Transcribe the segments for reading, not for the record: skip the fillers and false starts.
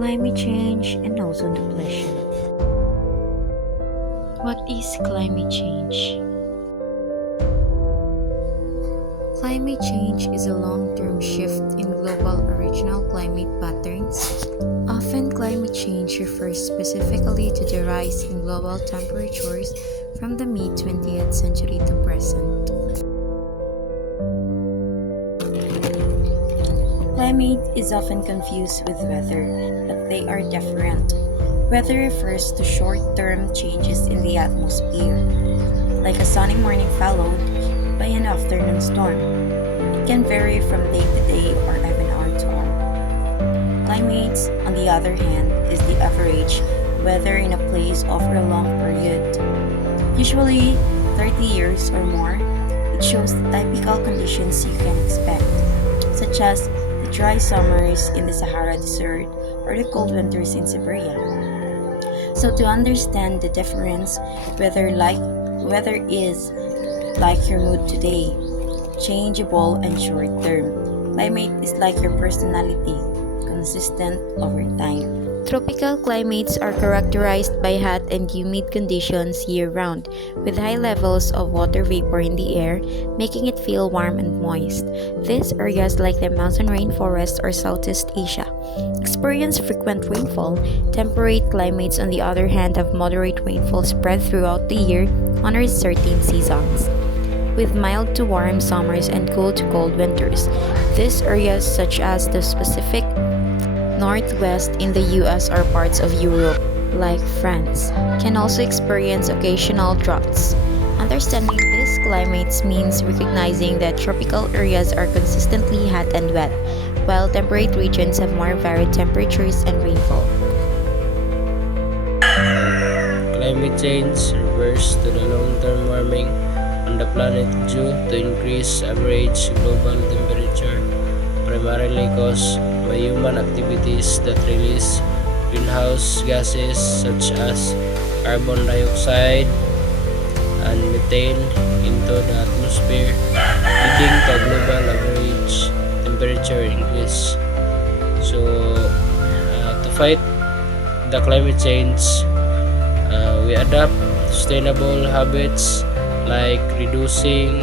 Climate change and ozone depletion. What is climate change? Climate change is a long-term shift in global original climate patterns. Often, climate change refers specifically to the rise in global temperatures from the mid-20th century to present. Climate is often confused with weather, but they are different. Weather refers to short-term changes in the atmosphere, like a sunny morning followed by an afternoon storm. It can vary from day to day or even hour to hour. Climate, on the other hand, is the average weather in a place over a long period, usually 30 years or more. It shows the typical conditions you can expect, such as the dry summers in the Sahara Desert or the cold winters in Siberia. So to understand the difference, weather is like your mood today, changeable and short term. Climate is like your personality, consistent over time. Tropical climates are characterized by hot and humid conditions year-round, with high levels of water vapor in the air, making it feel warm and moist. These areas, like the mountain rainforest or Southeast Asia, experience frequent rainfall. Temperate climates, on the other hand, have moderate rainfall spread throughout the year under certain seasons, with mild to warm summers and cool to cold winters. These areas, such as the Pacific Northwest in the US or parts of Europe, like France, can also experience occasional droughts. Understanding these climates means recognizing that tropical areas are consistently hot and wet, while temperate regions have more varied temperatures and rainfall. Climate change refers to the long-term warming on the planet due to increased average global temperature, primarily caused by human activities that release greenhouse gases such as carbon dioxide and methane into the atmosphere, leading to a global average temperature increase. So, to fight the climate change, we adopt sustainable habits like reducing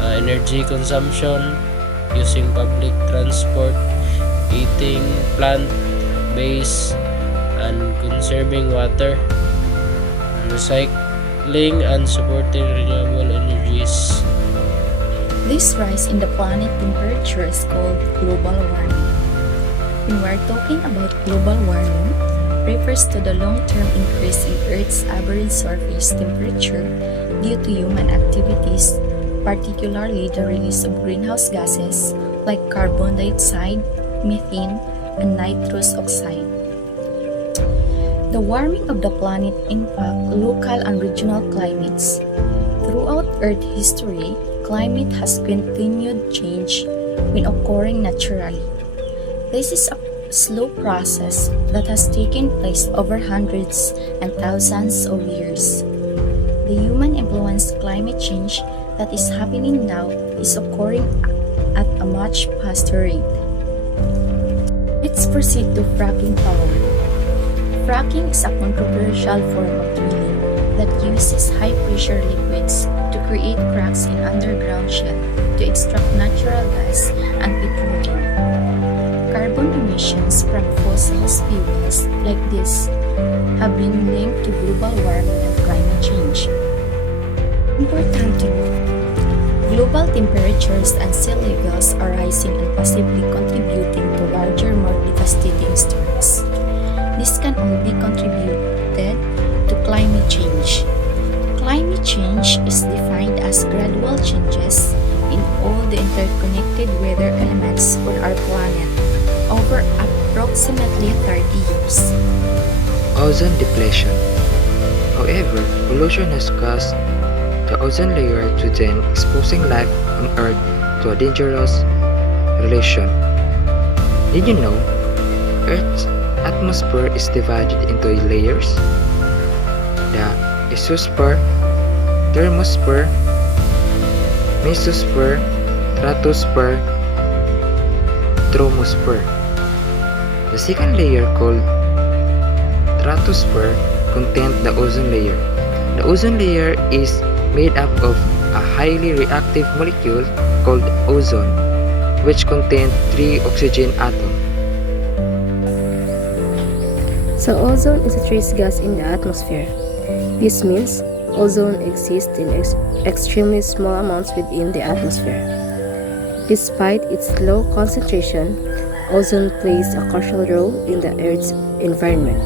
energy consumption, using public transport, eating plant-based, and conserving water, recycling, and supporting renewable energies. This rise in the planet temperature is called global warming. When we're talking about global warming, refers to the long-term increase in Earth's average surface temperature due to human activities, particularly the release of greenhouse gases like carbon dioxide, methane, and nitrous oxide. The warming of the planet impacts local and regional climates. Throughout Earth history, climate has continued change when occurring naturally. This is a slow process that has taken place over hundreds and thousands of years. The human-influenced climate change that is happening now is occurring at a much faster rate. Let's proceed to fracking power. Fracking is a controversial form of drilling that uses high-pressure liquids to create cracks in underground shale to extract natural gas and petroleum. Carbon emissions from fossil fuels like this have been linked to global warming and climate change. Important to note, global temperatures and sea levels are rising and possibly contributing to larger, more devastating storms. This can all be contributed to climate change. Climate change is defined as gradual changes in all the interconnected weather elements on our planet over approximately 30 years. Ozone depletion. However, pollution has caused the ozone layer to thin, exposing life on Earth to a dangerous relation. Did you know Earth's atmosphere is divided into layers? The exosphere, thermosphere, mesosphere, stratosphere, troposphere. The second layer, called stratosphere, contains the ozone layer. The ozone layer is made up of a highly reactive molecule called ozone, which contains 3 oxygen atoms. So ozone is a trace gas in the atmosphere. This means ozone exists in extremely small amounts within the atmosphere. Despite its low concentration, ozone plays a crucial role in the Earth's environment.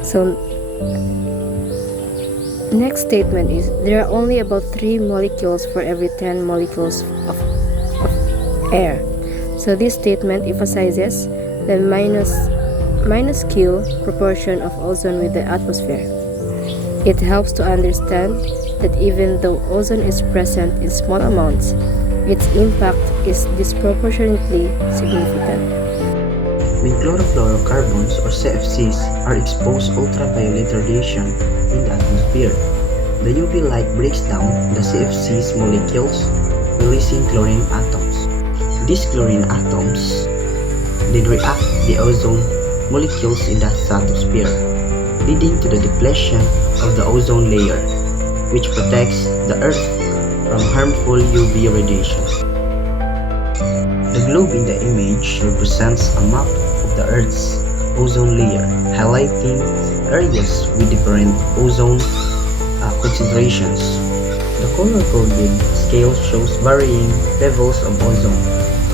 So, next statement is there are only about 3 molecules for every 10 molecules of air. So this statement emphasizes the minuscule proportion of ozone with the atmosphere. It helps to understand that even though ozone is present in small amounts, its impact is disproportionately significant. When chlorofluorocarbons or CFCs are exposed to ultraviolet radiation in the atmosphere, the UV light breaks down the CFC's molecules, releasing chlorine atoms. These chlorine atoms then react the ozone molecules in the stratosphere, leading to the depletion of the ozone layer, which protects the Earth from harmful UV radiation. The globe in the image represents a map of the Earth's ozone layer, highlighting areas with different ozone concentrations. The color-coded scale shows varying levels of ozone,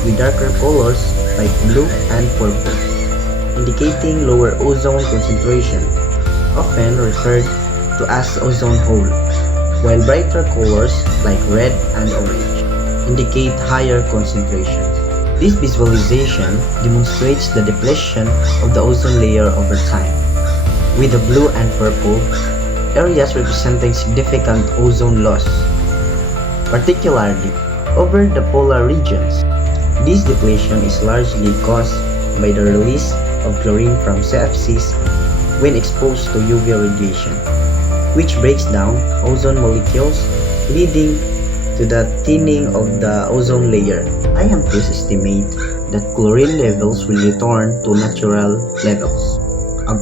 with darker colors like blue and purple, indicating lower ozone concentration, often referred to as ozone hole, while brighter colors like red and orange indicate higher concentrations. This visualization demonstrates the depletion of the ozone layer over time, with the blue and purple areas representing significant ozone loss, particularly over the polar regions. This depletion is largely caused by the release of chlorine from CFCs when exposed to UV radiation, which breaks down ozone molecules, leading to the thinning of the ozone layer. Scientists estimate that chlorine levels will return to natural levels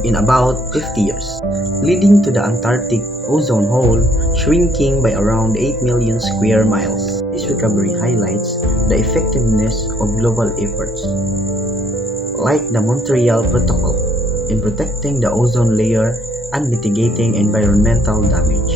in about 50 years, leading to the Antarctic ozone hole shrinking by around 8 million square miles. This recovery highlights the effectiveness of global efforts, like the Montreal Protocol, in protecting the ozone layer and mitigating environmental damage.